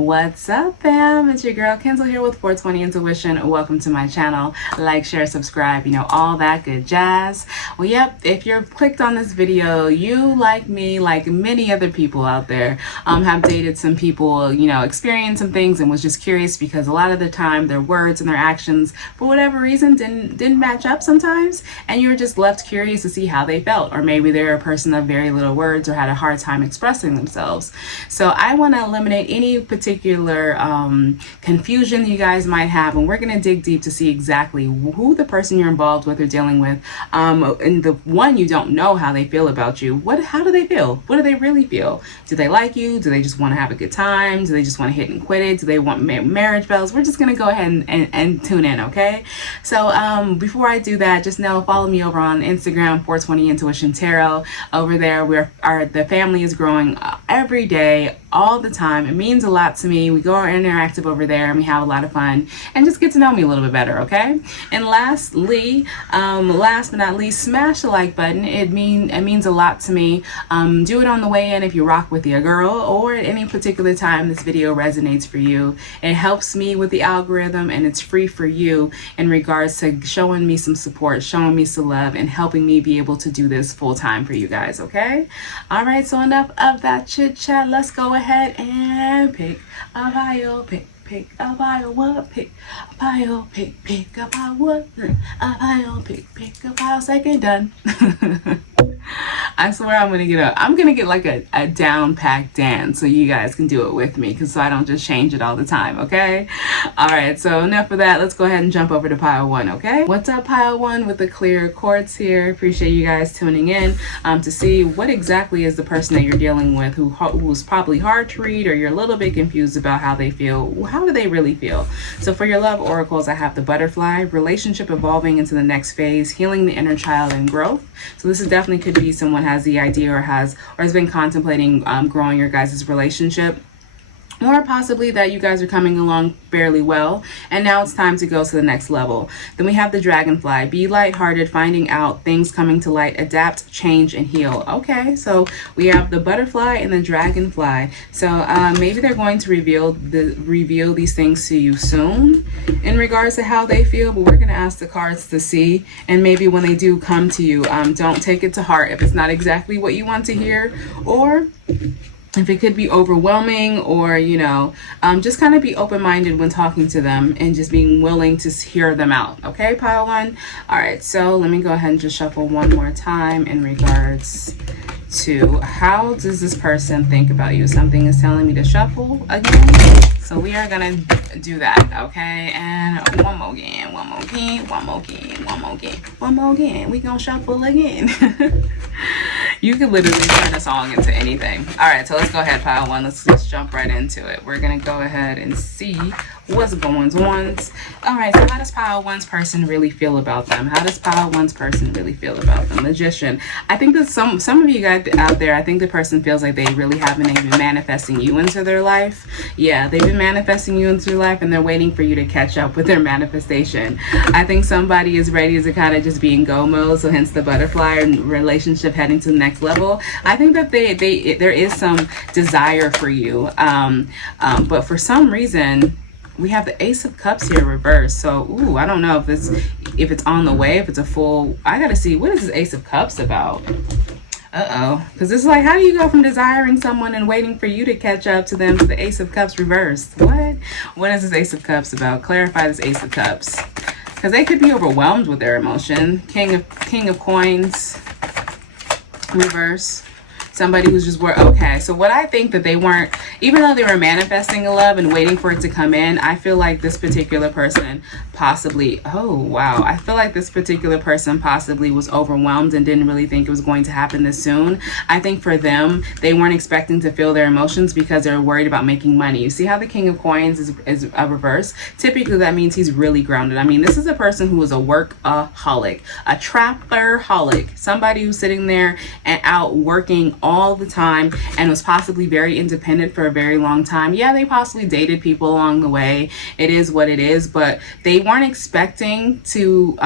What's up, fam? It's your girl Kenzel here with 420 Intuition. Welcome to my channel. Like, share, subscribe, all that good jazz. Well, yep, if you're clicked on this video, you, like me, like many other people out there, have dated some people, experienced some things and was just curious because a lot of the time their words and their actions, for whatever reason, didn't match up sometimes, and you were just left curious to see how they felt, or maybe they're a person of very little words or had a hard time expressing themselves. So I want to eliminate any particular confusion you guys might have, and we're going to dig deep to see exactly who the person you're involved with or dealing with, and the one you don't know how they feel about you. How do they feel? What do they really feel? Do they like you? Do they just want to have a good time? Do they just want to hit and quit it? Do they want marriage bells? We're just going to go ahead and tune in, okay? So before I do that, just follow me over on Instagram, 420 Intuition Tarot. Over there, the family is growing every day, all the time. It means a lot to me. We go interactive over there and we have a lot of fun and just get to know me a little bit better, okay? And lastly, last but not least, smash the like button. It means a lot to me. Do it on the way in if you rock with your girl, or at any particular time this video resonates for you. It helps me with the algorithm, and it's free for you in regards to showing me some support, showing me some love, and helping me be able to do this full time for you guys, okay? All right, so enough of that chit chat. Let's go ahead and pick a bio, pick a bio, what, pick a bio, pick a bio, what, a bio, pick a bio, second, done. I swear I'm gonna get like a down packed dance so you guys can do it with me, so I don't just change it all the time, okay? All right, so enough of that. Let's go ahead and jump over to pile one, okay? What's up, pile one, with the clear quartz here? Appreciate you guys tuning in to see what exactly is the person that you're dealing with who's probably hard to read, or you're a little bit confused about how they feel. How do they really feel? So for your love oracles, I have the butterfly, relationship evolving into the next phase, healing the inner child, and growth. So this is definitely could be someone has the idea or has been contemplating growing your guys' relationship, or possibly that you guys are coming along fairly well and now it's time to go to the next level. Then we have the dragonfly, be lighthearted, finding out things coming to light, adapt, change, and heal. Okay, so we have the butterfly and the dragonfly. So maybe they're going to reveal these things to you soon in regards to how they feel, but we're going to ask the cards to see, and maybe when they do come to you, don't take it to heart if it's not exactly what you want to hear, or if it could be overwhelming, or just kind of be open-minded when talking to them and just being willing to hear them out. Okay, pile one. All right, so let me go ahead and just shuffle one more time in regards to how does this person think about you. Something is telling me to shuffle again, so we are gonna do that, okay? And one more again. We gonna shuffle again. You can literally turn a song into anything. All right, so let's go ahead, pile one. Let's just jump right into it. We're gonna go ahead and see what's going on. All right, so how does pile one's person really feel about them? How does pile one's person really feel about them? Magician. I think that some of you guys out there, I think the person feels like they really haven't even manifesting you into their life. Yeah, they've been manifesting you into their life, and they're waiting for you to catch up with their manifestation. I think somebody is ready to kind of just be in go mode, so hence the butterfly and relationship heading to the next level. I think that there is some desire for you, but for some reason we have the Ace of Cups here reversed. So I don't know if it's on the way, if it's a full. I gotta see, what is this Ace of Cups about? Because it's like, how do you go from desiring someone and waiting for you to catch up to them to the Ace of Cups reversed? What is this Ace of Cups about? Clarify this Ace of Cups, because they could be overwhelmed with their emotion. King of Coins reverse. Somebody who's just okay. So what I think that they weren't, even though they were manifesting a love and waiting for it to come in, I feel like this particular person possibly, I feel like this particular person possibly was overwhelmed and didn't really think it was going to happen this soon. I think for them, they weren't expecting to feel their emotions because they're worried about making money. You see how the King of Coins is a reverse? Typically that means he's really grounded. I mean, this is a person who is a workaholic, a trapperholic, somebody who's sitting there and out working all the time and was possibly very independent for a very long time. Yeah, they possibly dated people along the way. It is what it is, but they weren't expecting to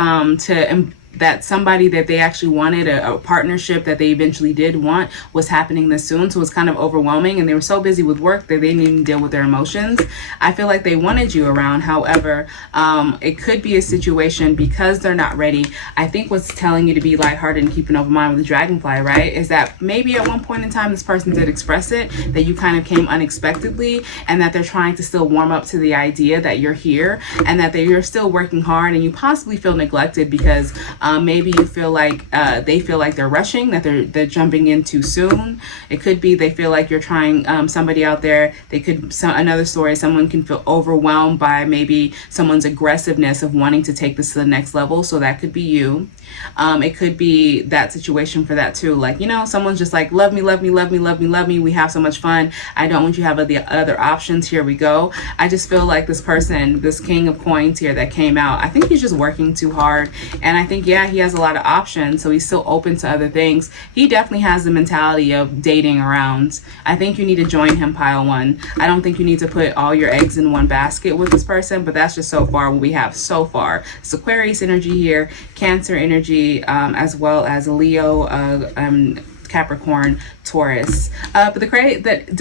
that somebody that they actually wanted, a partnership that they eventually did want, was happening this soon. So it was kind of overwhelming, and they were so busy with work that they didn't even deal with their emotions. I feel like they wanted you around. However, it could be a situation because they're not ready. I think what's telling you to be lighthearted and keep an open mind with the dragonfly, right, is that maybe at one point in time this person did express it, that you kind of came unexpectedly, and that they're trying to still warm up to the idea that you're here, and that you're still working hard, and you possibly feel neglected because maybe you feel like they feel like they're rushing, that they're jumping in too soon. It could be they feel like you're trying, somebody out there, they could, another story, someone can feel overwhelmed by maybe someone's aggressiveness of wanting to take this to the next level. So that could be you. It could be that situation for that too. Like, someone's just like, love me, love me, love me, love me, love me. We have so much fun. I don't want you to have the other options. Here we go. I just feel like this person, this King of Coins here that came out, I think he's just working too hard. And I think, yeah, he has a lot of options. So he's still open to other things. He definitely has the mentality of dating around. I think you need to join him, pile one. I don't think you need to put all your eggs in one basket with this person, but that's just so far what we have so far. It's Aquarius energy here, Cancer energy, as well as Leo, Capricorn, Taurus. But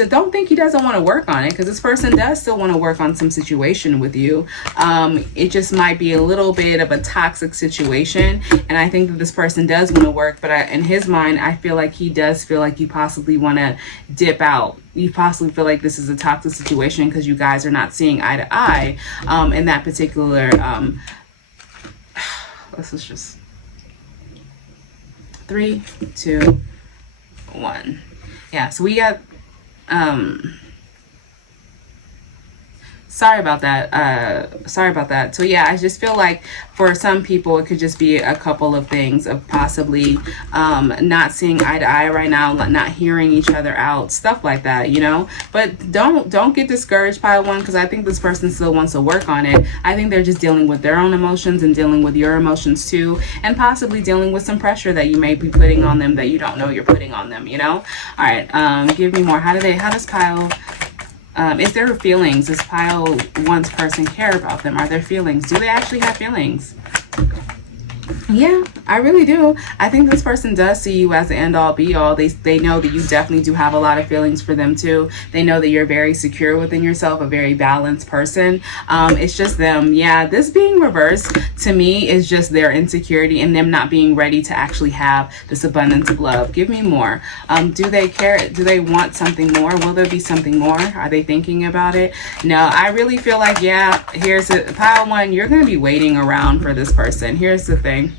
don't think he doesn't want to work on it, because this person does still want to work on some situation with you. It just might be a little bit of a toxic situation, and I think that this person does want to work, but in his mind, I feel like he does feel like you possibly want to dip out. You possibly feel like this is a toxic situation because you guys are not seeing eye to eye in that particular this is just 3, 2, 1. Yeah, so we got sorry about that. So yeah, I just feel like for some people it could just be a couple of things of possibly not seeing eye to eye right now, not hearing each other out, stuff like that, but don't get discouraged, pile one, because I think this person still wants to work on it. I think they're just dealing with their own emotions and dealing with your emotions too, and possibly dealing with some pressure that you may be putting on them that you don't know you're putting on them. All right, give me more. How does pile is there feelings? Does pile one's person care about them? Are there feelings? Do they actually have feelings? Yeah, I really do. I think this person does see you as the end all be all. They know that you definitely do have a lot of feelings for them too. They know that you're very secure within yourself, a very balanced person. It's just them. Yeah, this being reversed to me is just their insecurity and them not being ready to actually have this abundance of love. Give me more. Do they care? Do they want something more? Will there be something more? Are they thinking about it? No, I really feel like, yeah, here's a pile one. You're going to be waiting around for this person. Here's the thing.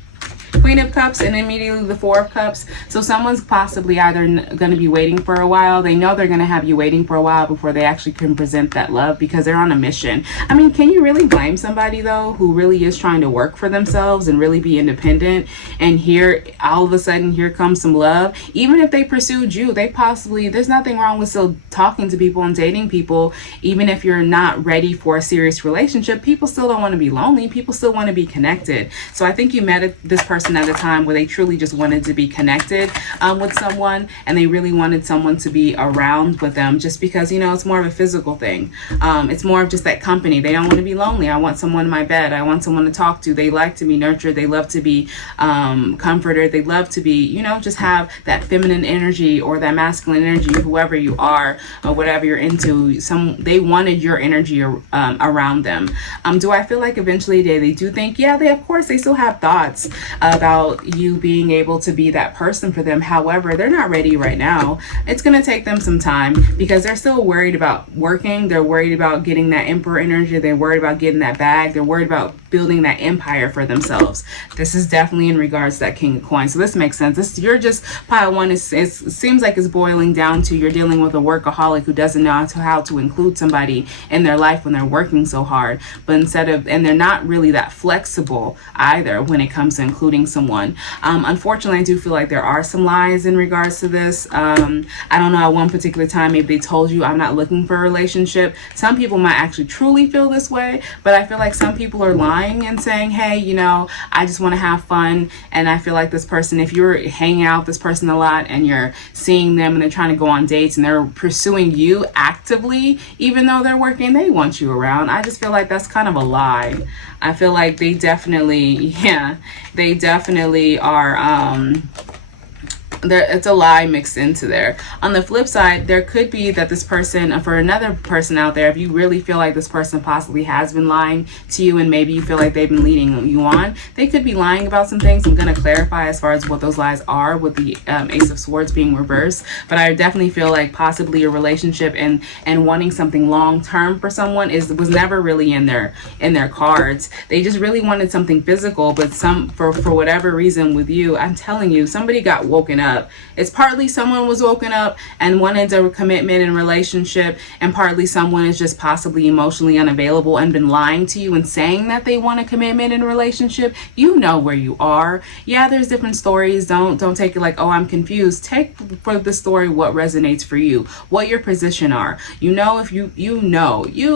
Queen of Cups and immediately the Four of Cups. So someone's possibly either going to be waiting for a while. They know they're going to have you waiting for a while before they actually can present that love because they're on a mission. I mean, can you really blame somebody though who really is trying to work for themselves and really be independent, and here all of a sudden here comes some love? Even if they pursued you, there's nothing wrong with still talking to people and dating people. Even if you're not ready for a serious relationship, people still don't want to be lonely. People still want to be connected. So I think you met this person at a time where they truly just wanted to be connected with someone, and they really wanted someone to be around with them, just because it's more of a physical thing. It's more of just that company. They don't want to be lonely. I want someone in my bed. I want someone to talk to. They like to be nurtured. They love to be comforted. They love to be just have that feminine energy or that masculine energy, whoever you are or whatever you're into. They wanted your energy around them. Do I feel like eventually they do think, yeah, they of course they still have thoughts about you being able to be that person for them. However, they're not ready right now. It's going to take them some time because they're still worried about working. They're worried about getting that emperor energy. They're worried about getting that bag. They're worried about building that empire for themselves. This is definitely in regards to that King of Coins. So this makes sense. You're just pile one. It seems like it's boiling down to you're dealing with a workaholic who doesn't know how to include somebody in their life when they're working so hard. But and they're not really that flexible either when it comes to including someone. Unfortunately, I do feel like there are some lies in regards to this. I don't know, at one particular time maybe they told you I'm not looking for a relationship. Some people might actually truly feel this way, but I feel like some people are lying lying and saying, hey, you know, I just want to have fun. And I feel like this person, if you're hanging out with this person a lot and you're seeing them and they're trying to go on dates and they're pursuing you actively, even though they're working, they want you around. I just feel like that's kind of a lie. I feel like they definitely are, it's a lie mixed into there. On the flip side, there could be that this person, for another person out there, if you really feel like this person possibly has been lying to you and maybe you feel like they've been leading you on, they could be lying about some things. I'm going to clarify as far as what those lies are with the Ace of Swords being reversed, but I definitely feel like possibly a relationship and wanting something long term for someone was never really in their cards. They just really wanted something physical, but for whatever reason with you, I'm telling you, somebody got woken up. It's partly someone was woken up and wanted a commitment and relationship, and partly someone is just possibly emotionally unavailable and been lying to you and saying that they want a commitment and a relationship. You know where you are. Yeah, there's different stories. Don't take it like, oh, I'm confused. Take for the story what resonates for you, what your position are. You know, if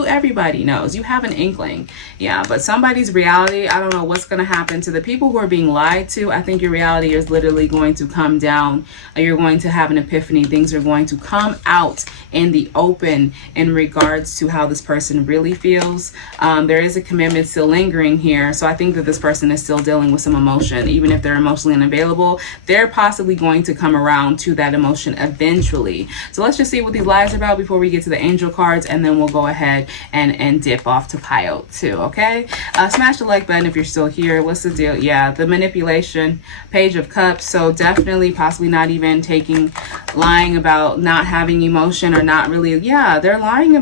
everybody knows. You have an inkling. Yeah, but somebody's reality, I don't know what's going to happen to the people who are being lied to. I think your reality is literally going to come down. You're going to have an epiphany. Things are going to come out in the open in regards to how this person really feels. There is a commitment still lingering here, so I think that this person is still dealing with some emotion. Even if they're emotionally unavailable, they're possibly going to come around to that emotion eventually. So let's just see what these lies are about before we get to the angel cards, and then we'll go ahead and dip off to pile 2. Okay, smash the like button if you're still here. What's the deal? Yeah, the manipulation, Page of Cups. So definitely possibly not even lying about not having emotion or not really. Yeah, they're lying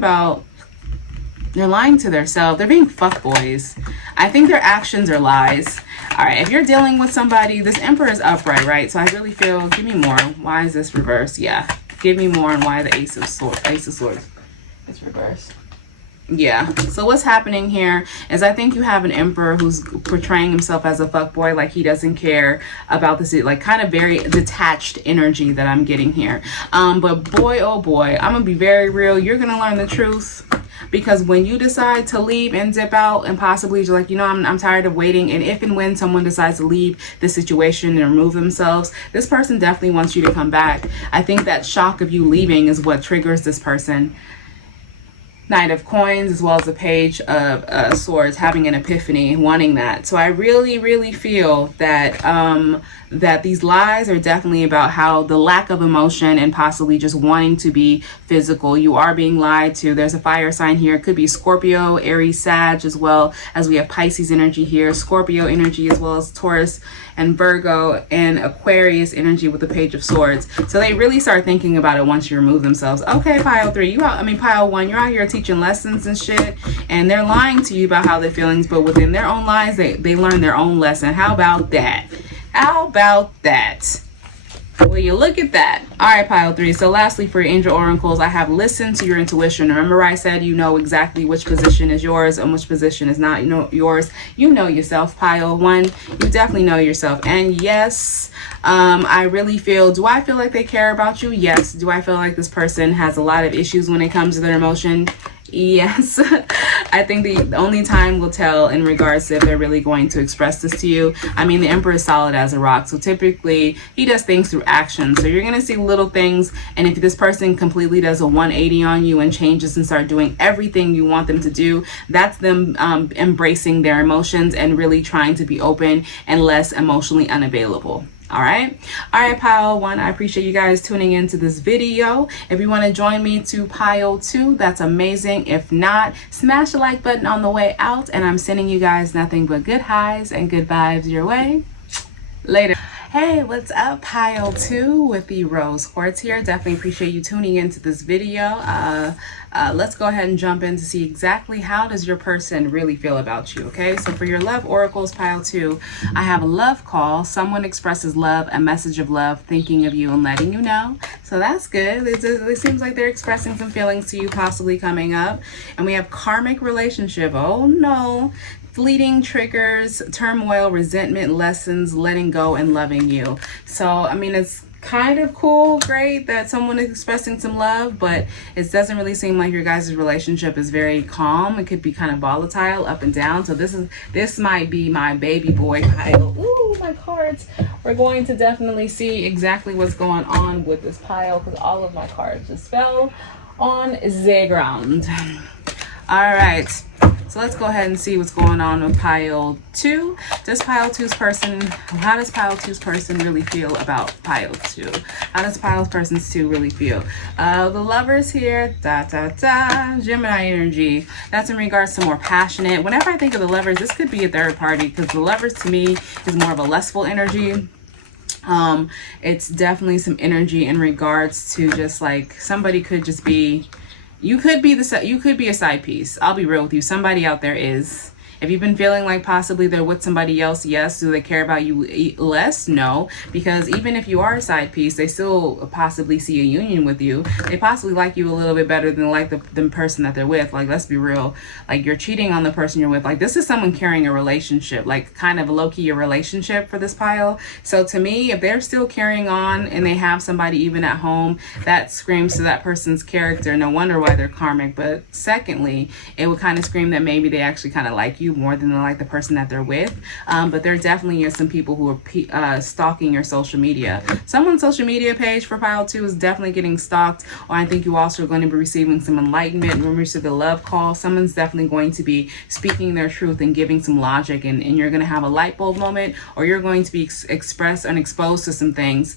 to themselves. They're being fuckboys. I think their actions are lies. All right, if you're dealing with somebody, this Emperor is upright, right? So I really feel, give me more. Why is this reversed? Yeah, give me more on why the Ace of Swords is reversed. Yeah, so what's happening here is I think you have an Emperor who's portraying himself as a fuckboy, like he doesn't care about this, like kind of very detached energy that I'm getting here. But boy, oh boy, I'm gonna be very real. You're gonna learn the truth, because when you decide to leave and dip out and possibly you're like, you know, I'm tired of waiting, and if and when someone decides to leave the situation and remove themselves, this person definitely wants you to come back. I think that shock of you leaving is what triggers this person. Knight of Coins, as well as the Page of Swords, having an epiphany, wanting that. So I really feel that that these lies are definitely about how the lack of emotion and possibly just wanting to be physical. You are being lied to. There's a fire sign here. It could be Scorpio, Aries, Sag, as well as we have Pisces energy here, Scorpio energy, as well as Taurus and Virgo and Aquarius energy with the Page of Swords. So they really start thinking about it once you remove themselves. Okay, pile 3, pile 1, you're out here teaching lessons and shit, and they're lying to you about how they're feeling, but within their own lies, they learn their own lesson. How about that? How about that? Well, you look at that. All right, pile 3. So lastly, for your angel oracles, I have listened to your intuition. Remember I said you know exactly which position is yours and which position is not yours. You know yourself, pile 1. You definitely know yourself. And yes, I really feel, do I feel like they care about you? Yes. Do I feel like this person has a lot of issues when it comes to their emotion? Yes. I think the only time will tell in regards to if they're really going to express this to you. I mean, the Emperor is solid as a rock, so typically he does things through action. So you're going to see little things, and if this person completely does a 180 on you and changes and start doing everything you want them to do, that's them embracing their emotions and really trying to be open and less emotionally unavailable. All right, pile 1, I appreciate you guys tuning into this video. If you want to join me to pile 2, that's amazing. If not, smash the like button on the way out, and I'm sending you guys nothing but good highs and good vibes your way. Later. Hey, what's up, pile 2 with the rose quartz here. Definitely appreciate you tuning into this video. Let's go ahead and jump in to see exactly how does your person really feel about you. Okay, so for your love oracles, pile 2, I have a love call. Someone expresses love, a message of love, thinking of you and letting you know. So that's good. It seems like they're expressing some feelings to you, possibly coming up. And we have karmic relationship. Oh no. Fleeting triggers, turmoil, resentment, lessons, letting go, and loving you. So I mean, it's kind of cool, great that someone is expressing some love, but it doesn't really seem like your guys' relationship is very calm. It could be kind of volatile, up and down. So this might be my baby boy pile. Ooh, my cards. We're going to definitely see exactly what's going on with this pile, because all of my cards just fell on the ground. All right, so let's go ahead and see what's going on with pile 2. Does pile 2's person, how does pile 2's person really feel about pile 2? How does pile person 2 really feel? The Lovers here, Gemini energy. That's in regards to more passionate. Whenever I think of the Lovers, this could be a third party, because the Lovers to me is more of a lustful energy. It's definitely some energy in regards to just like somebody could just be, you could be a side piece. I'll be real with you. Somebody out there is. If you've been feeling like possibly they're with somebody else, yes. Do they care about you less? No. Because even if you are a side piece, they still possibly see a union with you. They possibly like you a little bit better than like the person that they're with. Like, let's be real. Like, you're cheating on the person you're with. Like, this is someone carrying a relationship. Like, kind of low-key a relationship for this pile. So to me, if they're still carrying on and they have somebody even at home, that screams to that person's character. No wonder why they're karmic. But secondly, it would kind of scream that maybe they actually kind of like you more than like the person that they're with. But there definitely is some people who are stalking your social media. Someone's social media page for pile 2 is definitely getting stalked, or I think you also are going to be receiving some enlightenment. Remember to the love call. Someone's definitely going to be speaking their truth and giving some logic, and you're going to have a light bulb moment, or you're going to be expressed and exposed to some things.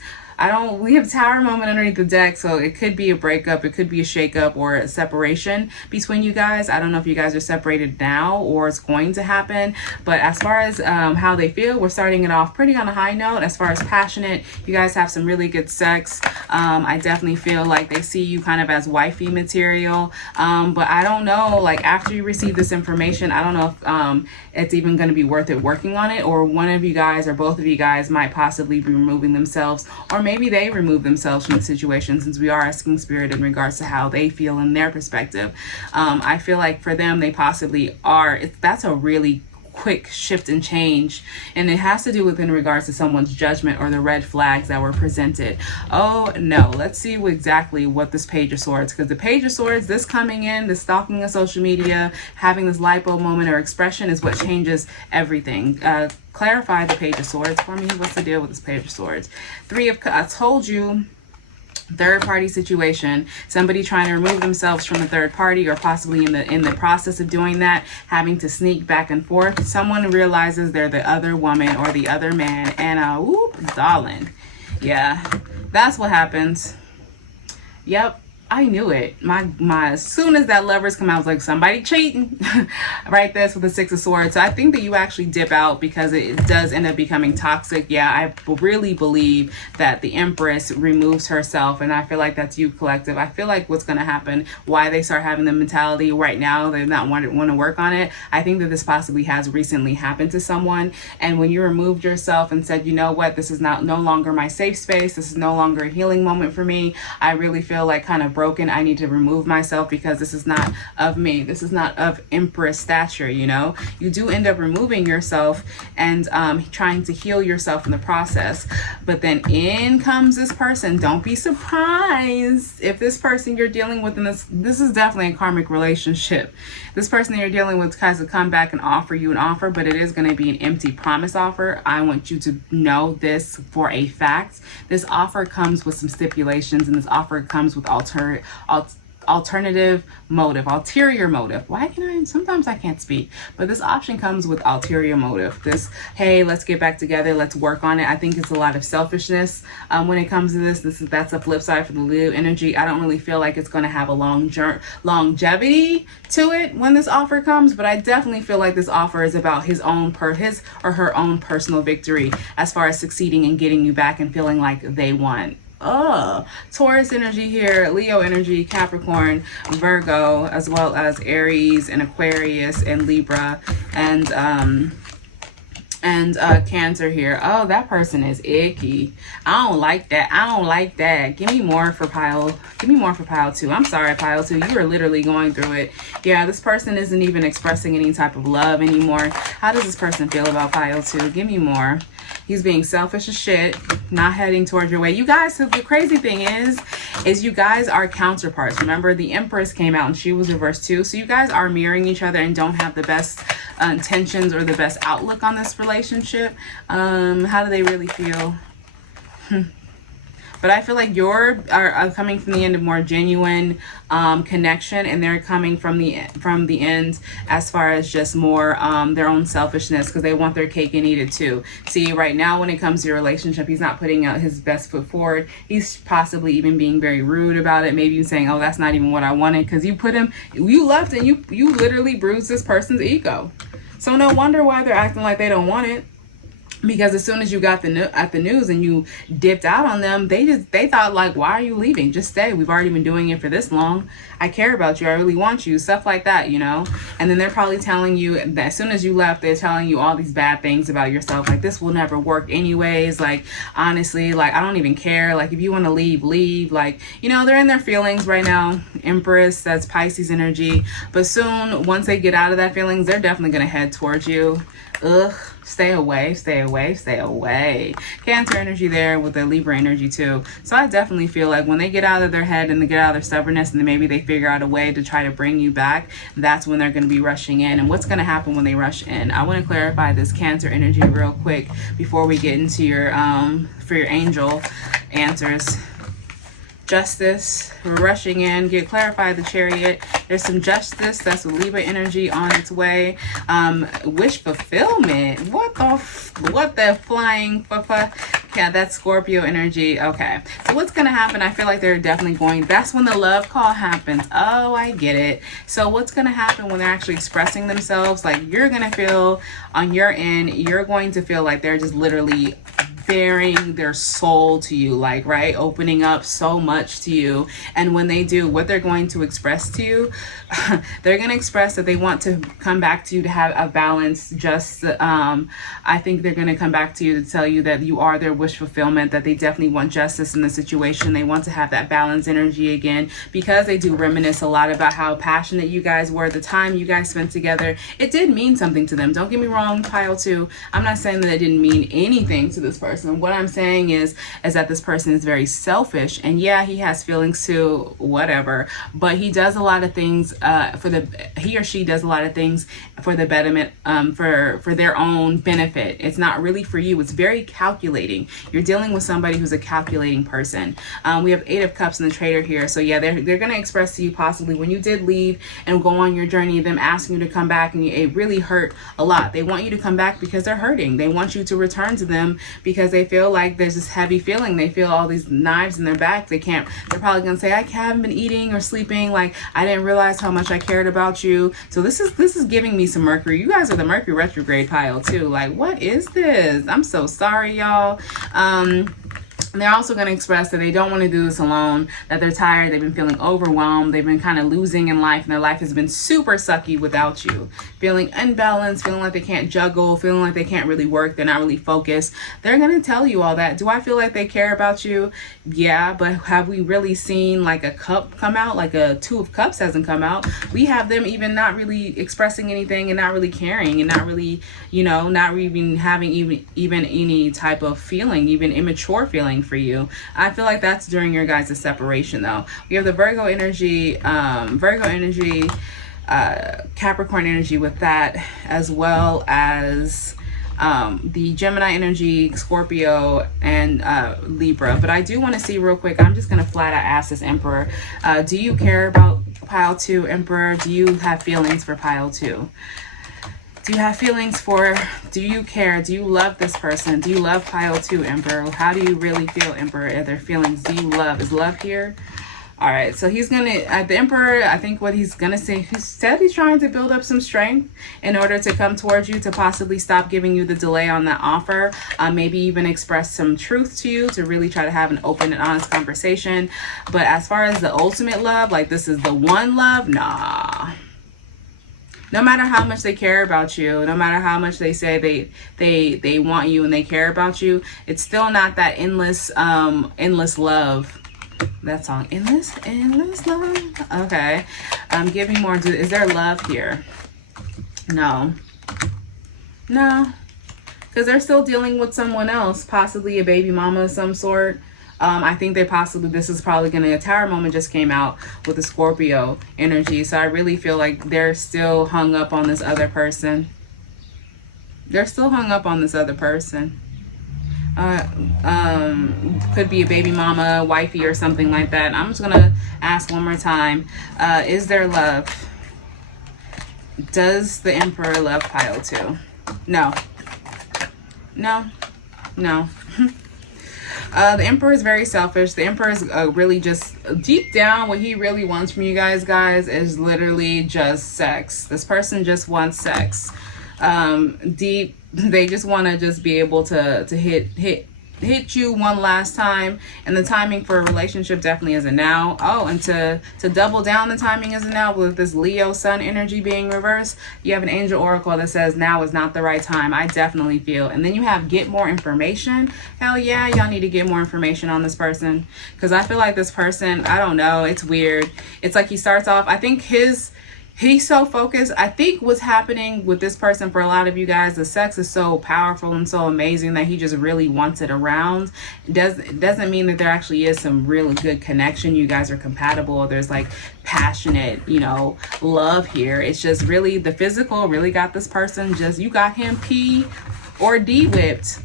We have Tower moment underneath the deck, so it could be a breakup, it could be a shakeup or a separation between you guys. I don't know if you guys are separated now or it's going to happen, but as far as how they feel, we're starting it off pretty on a high note. As far as passionate, you guys have some really good sex. I definitely feel like they see you kind of as wifey material, but I don't know, like after you receive this information, I don't know if it's even going to be worth it working on it, or one of you guys or both of you guys might possibly be removing themselves, or maybe they remove themselves from the situation, since we are asking spirit in regards to how they feel in their perspective. I feel like for them, they possibly are. That's a really quick shift and change, and it has to do with in regards to someone's judgment or the red flags that were presented. Oh no, let's see exactly what this Page of Swords, because the Page of Swords, this coming in, the stalking of social media, having this lipo moment or expression is what changes everything. Clarify the Page of Swords for me. What's the deal with this Page of Swords? I told you, third party situation, somebody trying to remove themselves from a third party, or possibly in the process of doing that, having to sneak back and forth. Someone realizes they're the other woman or the other man, and whoop, darling. Yeah, that's what happens. Yep, I knew it. My as soon as that Lovers come out, I was like, somebody cheating. Right, this with the Six of Swords. So I think that you actually dip out because it does end up becoming toxic. Yeah, I really believe that the Empress removes herself, and I feel like that's you, collective. I feel like what's going to happen, why they start having the mentality right now, they're not want to work on it. I think that this possibly has recently happened to someone, and when you removed yourself and said, you know what, this is no longer my safe space, this is no longer a healing moment for me, I really feel like kind of broken. I need to remove myself because this is not of me. This is not of Empress stature, you know. You do end up removing yourself and trying to heal yourself in the process. But then in comes this person. Don't be surprised if this person you're dealing with, in this is definitely a karmic relationship. This person that you're dealing with has to come back and offer you an offer, but it is going to be an empty promise offer. I want you to know this for a fact. This offer comes with some stipulations, and this offer comes with ulterior motive. Why can sometimes I can't speak, but this option comes with ulterior motive. This, hey, let's get back together, let's work on it. I think it's a lot of selfishness when it comes to that's a flip side for the Leo energy. I don't really feel like it's going to have a longevity to it when this offer comes, but I definitely feel like this offer is about his or her own personal victory as far as succeeding and getting you back and feeling like they won. Taurus energy here, Leo energy, Capricorn, Virgo, as well as Aries and Aquarius and Libra and And Cancer here. Oh, that person is icky. I don't like that. I don't like that. Give me more for pile. Give me more for pile 2. I'm sorry, pile 2. You are literally going through it. Yeah, this person isn't even expressing any type of love anymore. How does this person feel about pile 2? Give me more. He's being selfish as shit, not heading towards your way. You guys, so the crazy thing is you guys are counterparts. Remember, the Empress came out and she was reversed too. So you guys are mirroring each other and don't have the best intentions or the best outlook on this relationship. How do they really feel? But I feel like you're are coming from the end of more genuine connection, and they're coming from the end as far as just more their own selfishness, because they want their cake and eat it too. See, right now when it comes to your relationship, he's not putting out his best foot forward. He's possibly even being very rude about it. Maybe even saying, "Oh, that's not even what I wanted," because you left and you literally bruised this person's ego. So no wonder why they're acting like they don't want it. Because as soon as you got the news and you dipped out on them, they thought like, why are you leaving? Just stay. We've already been doing it for this long. I care about you. I really want you. Stuff like that, you know. And then they're probably telling you that as soon as you left, they're telling you all these bad things about yourself. Like, this will never work anyways. Like, honestly, like, I don't even care. Like, if you want to leave, leave. Like, you know, they're in their feelings right now. Empress, that's Pisces energy. But soon, once they get out of that feelings, they're definitely going to head towards you. Ugh. Stay away, stay away, stay away. Cancer energy there with the Libra energy too. So I definitely feel like when they get out of their head and they get out of their stubbornness, and then maybe they figure out a way to try to bring you back, that's when they're going to be rushing in. And what's going to happen when they rush in? I want to clarify this Cancer energy real quick before we get into your for your angel answers. Justice, rushing in, get clarified the Chariot. There's some justice, that's with Libra energy on its way. Wish fulfillment. What the flying yeah, that's Scorpio energy. Okay, so what's gonna happen? I feel like they're definitely going, that's when the love call happens. Oh, I get it. So what's gonna happen when they're actually expressing themselves? Like, you're gonna feel on your end, you're going to feel like they're just literally bearing their soul to you, like, right, opening up so much to you. And when they do, what they're going to express to you, they're going to express that they want to come back to you to have a balance. Just I think they're going to come back to you to tell you that you are their wish fulfillment, that they definitely want justice in the situation. They want to have that balance energy again, because they do reminisce a lot about how passionate you guys were, the time you guys spent together. It did mean something to them. Don't get me wrong, pile 2. I'm not saying that it didn't mean anything to this person. What I'm saying is that this person is very selfish, and yeah, he has feelings too, whatever, but he does a lot of things he or she does a lot of things for the betterment, for their own benefit. It's not really for you. It's very calculating. You're dealing with somebody who's a calculating person. We have 8 of Cups in the Traitor here. So yeah, they're going to express to you possibly when you did leave and go on your journey, them asking you to come back, and it really hurt a lot. They want you to come back because they're hurting. They want you to return to them because they feel like there's this heavy feeling. They feel all these knives in their back. They're probably going to say, I haven't been eating or sleeping. Like, I didn't realize how much I cared about you. So this is giving me some Mercury. You guys are the Mercury retrograde pile too. Like, what is this? I'm so sorry, y'all. They're also going to express that they don't want to do this alone, that they're tired, they've been feeling overwhelmed, they've been kind of losing in life, and their life has been super sucky without you. Feeling unbalanced, feeling like they can't juggle, feeling like they can't really work, they're not really focused. They're going to tell you all that. Do I feel like they care about you? Yeah, but have we really seen like a cup come out? Like a 2 of Cups hasn't come out. We have them even not really expressing anything and not really caring and not really, you know, not even having even any type of feeling, even immature feeling for you. I feel like that's during your guys' separation though. We have the Virgo energy, Capricorn energy with that, as well as the Gemini energy, Scorpio, and Libra. But I do want to see real quick, I'm just going to flat out ask this Emperor, do you care about pile 2, Emperor? Do you have feelings for pile 2? Do you have feelings for, do you care? Do you love this person? Do you love pile 2, Emperor? How do you really feel, Emperor? Are there feelings? Do you love? Is love here? All right, so he's going to, the Emperor, I think what he's going to say, he said he's trying to build up some strength in order to come towards you, to possibly stop giving you the delay on that offer, maybe even express some truth to you, to really try to have an open and honest conversation. But as far as the ultimate love, like this is the one love, nah. No matter how much they care about you, no matter how much they say they want you and they care about you, it's still not that endless love. That song, endless love. Okay, give me more. Is there love here? No, because they're still dealing with someone else, possibly a baby mama of some sort. I think this is probably going to, a tower moment just came out with the Scorpio energy. So I really feel like they're still hung up on this other person. They're still hung up on this other person. Could be a baby mama, wifey, or something like that. I'm just going to ask one more time. Is there love? Does the Emperor love pile 2? No. The Emperor is very selfish. The Emperor is really just deep down, what he really wants from you guys is literally just sex. This person just wants sex. Deep, they just want to just be able to hit you one last time, and the timing for a relationship definitely isn't now. Oh, and to double down, the timing isn't now. With this Leo Sun energy being reversed, you have an angel oracle that says now is not the right time. I definitely feel. And then you have get more information. Hell yeah, y'all need to get more information on this person, because I feel like this person, I don't know, it's weird. It's like he starts off, I think he's so focused. I think what's happening with this person for a lot of you guys, the sex is so powerful and so amazing that he just really wants it around. It doesn't mean that there actually is some really good connection. You guys are compatible. There's like passionate, love here. It's just really the physical really got this person, just you got him P or D whipped.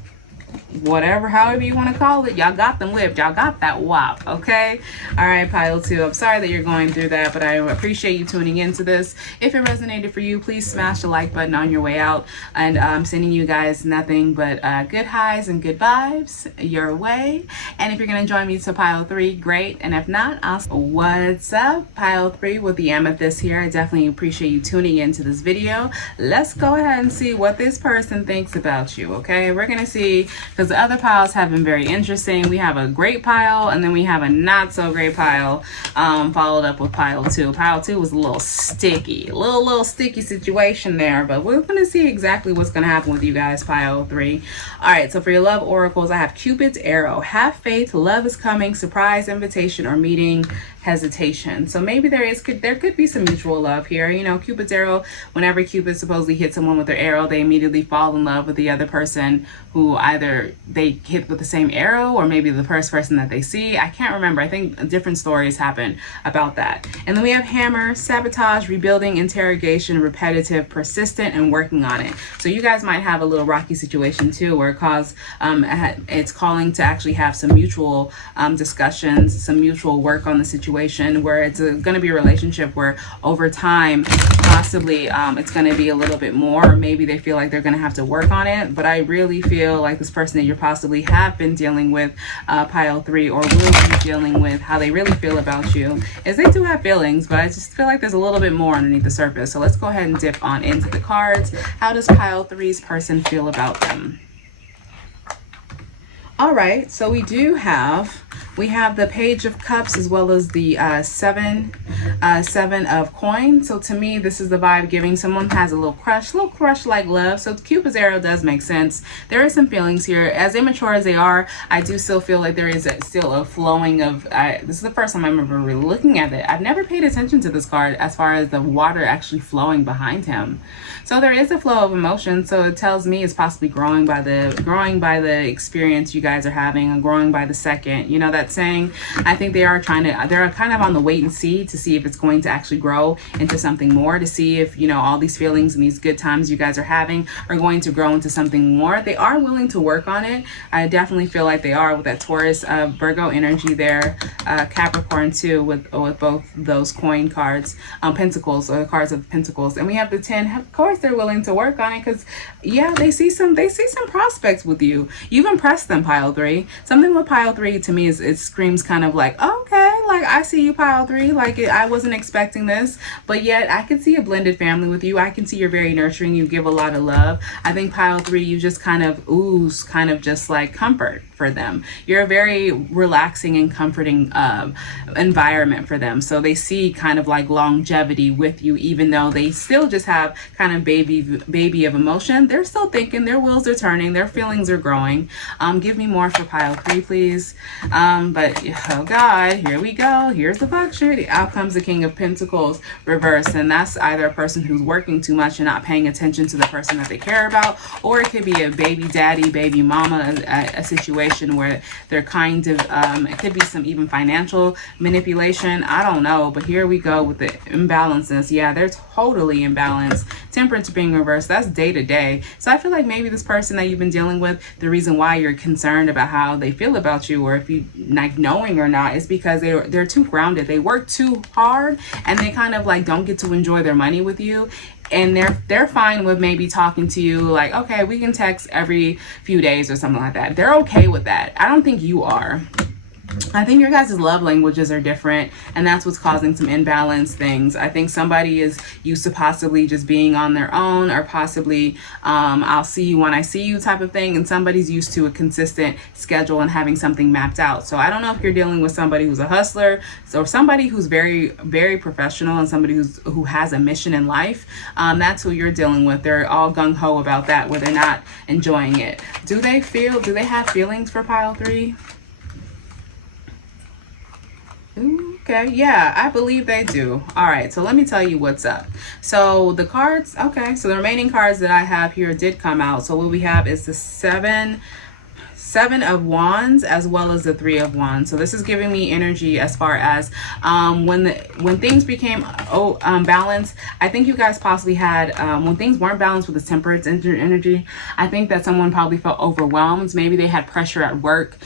Whatever, however you want to call it, y'all got them whipped. Y'all got that wop, okay? All right, pile 2. I'm sorry that you're going through that, but I appreciate you tuning into this. If it resonated for you, please smash the like button on your way out. And I'm sending you guys nothing but good highs and good vibes your way. And if you're going to join me to pile 3, great. And if not, what's up? Pile 3 with the amethyst here. I definitely appreciate you tuning into this video. Let's go ahead and see what this person thinks about you, okay? We're going to see, because the other piles have been very interesting. We have a great pile, and then we have a not so great pile, followed up with pile 2. Pile 2 was a little sticky, little sticky situation there, but we're going to see exactly what's going to happen with you guys, pile 3. All right, so for your love oracles, I have Cupid's arrow. Have faith, love is coming, surprise, invitation, or meeting, hesitation. So maybe there could be some mutual love here. Cupid's arrow, whenever Cupid supposedly hits someone with their arrow, they immediately fall in love with the other person who either they hit with the same arrow or maybe the first person that they see. I can't remember. I think different stories happen about that. And then we have hammer, sabotage, rebuilding, interrogation, repetitive, persistent, and working on it. So you guys might have a little rocky situation too, where it's calling to actually have some mutual discussions, some mutual work on the situation, where it's going to be a relationship where over time possibly it's going to be a little bit more, or maybe they feel like they're going to have to work on it. But I really feel like this person that you possibly have been dealing with, pile 3, or will be dealing with, how they really feel about you is they do have feelings, but I just feel like there's a little bit more underneath the surface. So let's go ahead and dip on into the cards. How does pile 3's person feel about them? All right, so we have the Page of Cups as well as the seven of coins. So to me, this is the vibe giving someone has a little crush like love. So Cupid's arrow does make sense. There is some feelings here. As immature as they are, I do still feel like there is still a flowing of, this is the first time I remember really looking at it. I've never paid attention to this card as far as the water actually flowing behind him. So there is a flow of emotion. So it tells me it's possibly growing by the experience you guys are having, and growing by the second. That saying. I think they're kind of on the wait and see to see if it's going to actually grow into something more, to see if all these feelings and these good times you guys are having are going to grow into something more. They are willing to work on it. I definitely feel like they are, with that Taurus, Virgo energy there, Capricorn too, with both those coin cards, Pentacles, or cards of Pentacles, and we have the 10. Of course they're willing to work on it, because yeah, they see some prospects with you. You've impressed them, pile 3. Something with pile 3 to me is it screams kind of like, okay, like I see you, pile 3, like I wasn't expecting this, but yet I can see a blended family with you. I can see you're very nurturing, you give a lot of love. I think pile 3, you just kind of ooze kind of just like comfort for them. You're a very relaxing and comforting environment for them. So they see kind of like longevity with you, even though they still just have kind of baby of emotion. They're still thinking, their wheels are turning, their feelings are growing. Give me more for pile 3, please. But oh God, here we go. Here's the fuckery. Out comes the King of Pentacles reverse, and that's either a person who's working too much and not paying attention to the person that they care about, or it could be a baby daddy, baby mama, a situation where they're kind of it could be some even financial manipulation. I don't know, but here we go with the imbalances. Yeah, they're totally imbalanced. Temperance being reversed, that's day to day. So I feel like maybe this person that you've been dealing with, the reason why you're concerned about how they feel about you, or if you like knowing or not, is because they're too grounded. They work too hard and they kind of like don't get to enjoy their money with you. And they're fine with maybe talking to you like, okay, we can text every few days or something like that. They're okay with that. I don't think you are. I think your guys' love languages are different, and that's what's causing some imbalanced things. I think somebody is used to possibly just being on their own, or possibly I'll see you when I see you type of thing, and somebody's used to a consistent schedule and having something mapped out. So I don't know if you're dealing with somebody who's a hustler, so somebody who's very, very professional, and somebody who has a mission in life. That's who you're dealing with. They're all gung-ho about that, where they're not enjoying it. Do they have feelings for pile 3? Okay, yeah, I believe they do. All right, so let me tell you what's up. So the cards, okay, so the remaining cards that I have here did come out. So what we have is the seven of wands as well as the 3 of wands. So this is giving me energy as far as when things became balanced. I think you guys possibly had when things weren't balanced with the temperance energy, I think that someone probably felt overwhelmed. Maybe they had pressure at work,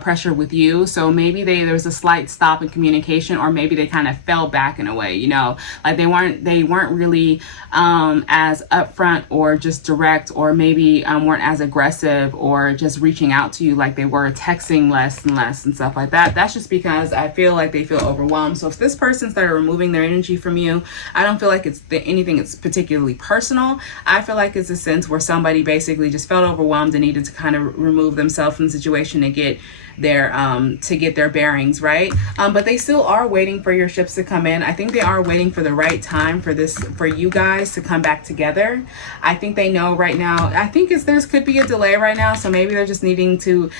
pressure with you, so maybe there was a slight stop in communication, or maybe they kind of fell back in a way, you know, like they weren't really as upfront or just direct, or maybe weren't as aggressive or just reaching out to you like they were, texting less and less and stuff like that. That's just because I feel like they feel overwhelmed. So if this person started removing their energy from you, I don't feel like it's anything that's particularly personal. I feel like it's a sense where somebody basically just felt overwhelmed and needed to kind of remove themselves from the situation to get their bearings, right? But they still are waiting for your ships to come in. I think they are waiting for the right time for you guys to come back together. I think they know right now. I think there could be a delay right now, so maybe they're just needing to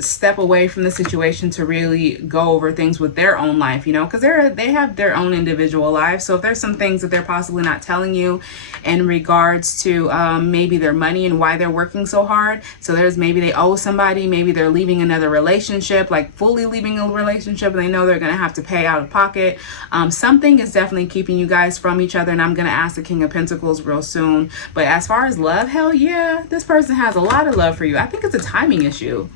step away from the situation to really go over things with their own life, you know, because they have their own individual lives. So if there's some things that they're possibly not telling you in regards to maybe their money and why they're working so hard. So maybe they owe somebody, maybe they're leaving another relationship, like fully leaving a relationship, and they know they're going to have to pay out of pocket. Something is definitely keeping you guys from each other, and I'm going to ask the King of Pentacles real soon. But as far as love, hell yeah, this person has a lot of love for you. I think it's a timing issue.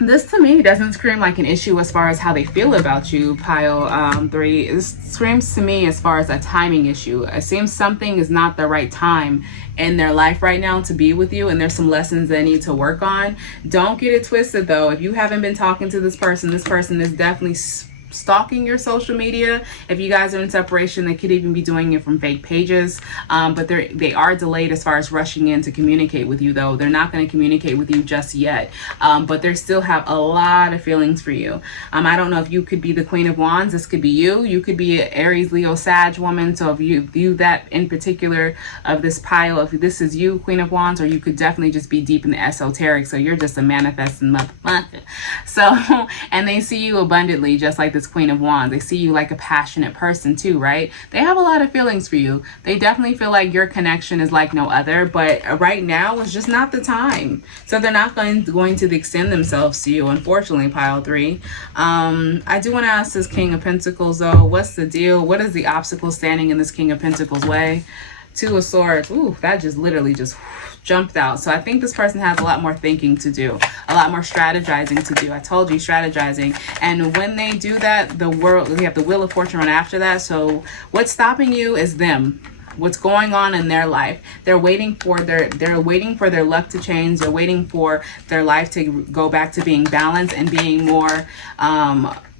This to me doesn't scream like an issue as far as how they feel about you, pile 3. It screams to me as far as a timing issue. It seems something is not the right time in their life right now to be with you, and there's some lessons they need to work on. Don't get it twisted though. If you haven't been talking to this person is definitely stalking your social media. If you guys are in separation, they could even be doing it from fake pages, but they are delayed as far as rushing in to communicate with you, though. They're not going to communicate with you just yet, but they still have a lot of feelings for you. I don't know if you could be the Queen of Wands. This could be you could be an Aries, Leo, Sag woman. So if you view that in particular of this pile, if this is you, Queen of Wands, or you could definitely just be deep in the esoteric, so you're just a manifesting motherfucker. So and they see you abundantly, just like this Queen of Wands. They see you like a passionate person too, right? They have a lot of feelings for you. They definitely feel like your connection is like no other, but right now is just not the time. So they're not going to extend themselves to you, unfortunately, pile 3. I do want to ask this King of Pentacles though, what's the deal? What is the obstacle standing in this King of Pentacles way? 2 of Swords. Ooh, that just literally just jumped out. So I think this person has a lot more thinking to do, a lot more strategizing to do. I told you, strategizing. And when they do that, we have the Wheel of Fortune run after that. So what's stopping you is them. what's going on in their life. They're waiting for their luck to change. They're waiting for their life to go back to being balanced and being more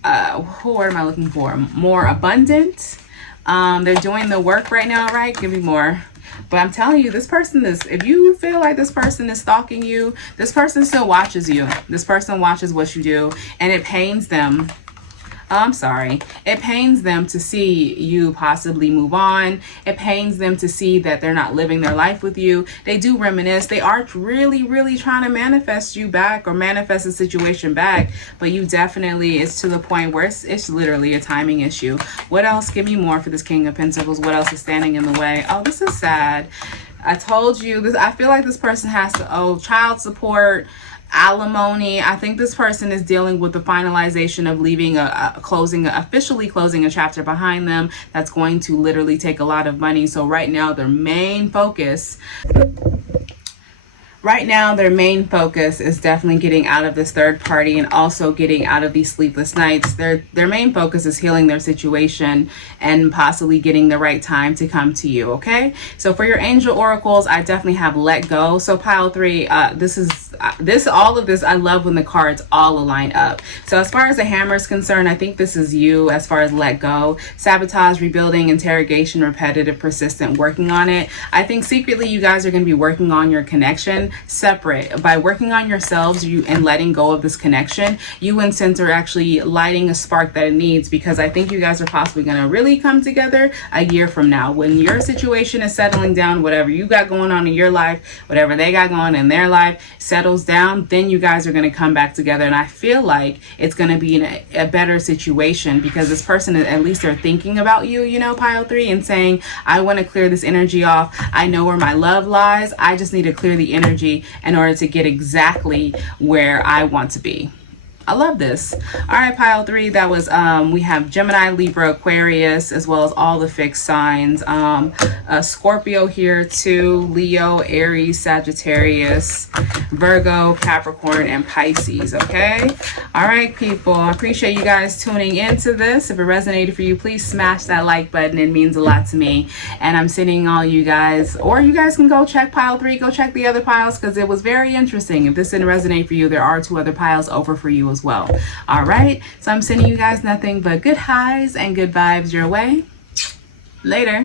what word am I looking for? More abundant. They're doing the work right now, right? Give me more. But I'm telling you, this person is, if you feel like this person is stalking you, this person still watches you. This person watches what you do, and it pains them. It pains them to see you possibly move on. It pains them to see that they're not living their life with you. They do reminisce. They are really, really trying to manifest you back or manifest a situation back. But you definitely, it's to the point where it's literally a timing issue. What else? Give me more for this King of Pentacles. What else is standing in the way? Oh, this is sad. I told you this. I feel like this person has to owe child support, alimony. I think this person is dealing with the finalization of leaving officially closing a chapter behind them that's going to literally take a lot of money. So right now their main focus is definitely getting out of this third party and also getting out of these sleepless nights. Their main focus is healing their situation and possibly getting the right time to come to you, okay? So for your angel oracles, I definitely have let go. So pile 3, all of this, I love when the cards all align up. So as far as the hammer is concerned, I think this is you as far as let go. Sabotage, rebuilding, interrogation, repetitive, persistent, working on it. I think secretly you guys are going to be working on your connection separate. By working on yourselves and letting go of this connection, you and Sense are actually lighting a spark that it needs, because I think you guys are possibly going to really come together a year from now when your situation is settling down. Whatever you got going on in your life, whatever they got going in their life settles down, then you guys are going to come back together. And I feel like it's going to be in a better situation, because this person, at least they're thinking about you, you know, pile 3, and saying, I want to clear this energy off. I know where my love lies. I just need to clear the energy in order to get exactly where I want to be. I love this. All right, pile 3, that was we have Gemini, Libra, Aquarius, as well as all the fixed signs. Scorpio here too, Leo, Aries, Sagittarius, Virgo, Capricorn, and Pisces. Okay. All right, people, I appreciate you guys tuning into this. If it resonated for you, please smash that like button. It means a lot to me. And I'm sending all you guys, or you guys can go check pile 3, go check the other piles, because it was very interesting. If this didn't resonate for you, there are 2 other piles over for you as well. All right, so I'm sending you guys nothing but good highs and good vibes your way. Later.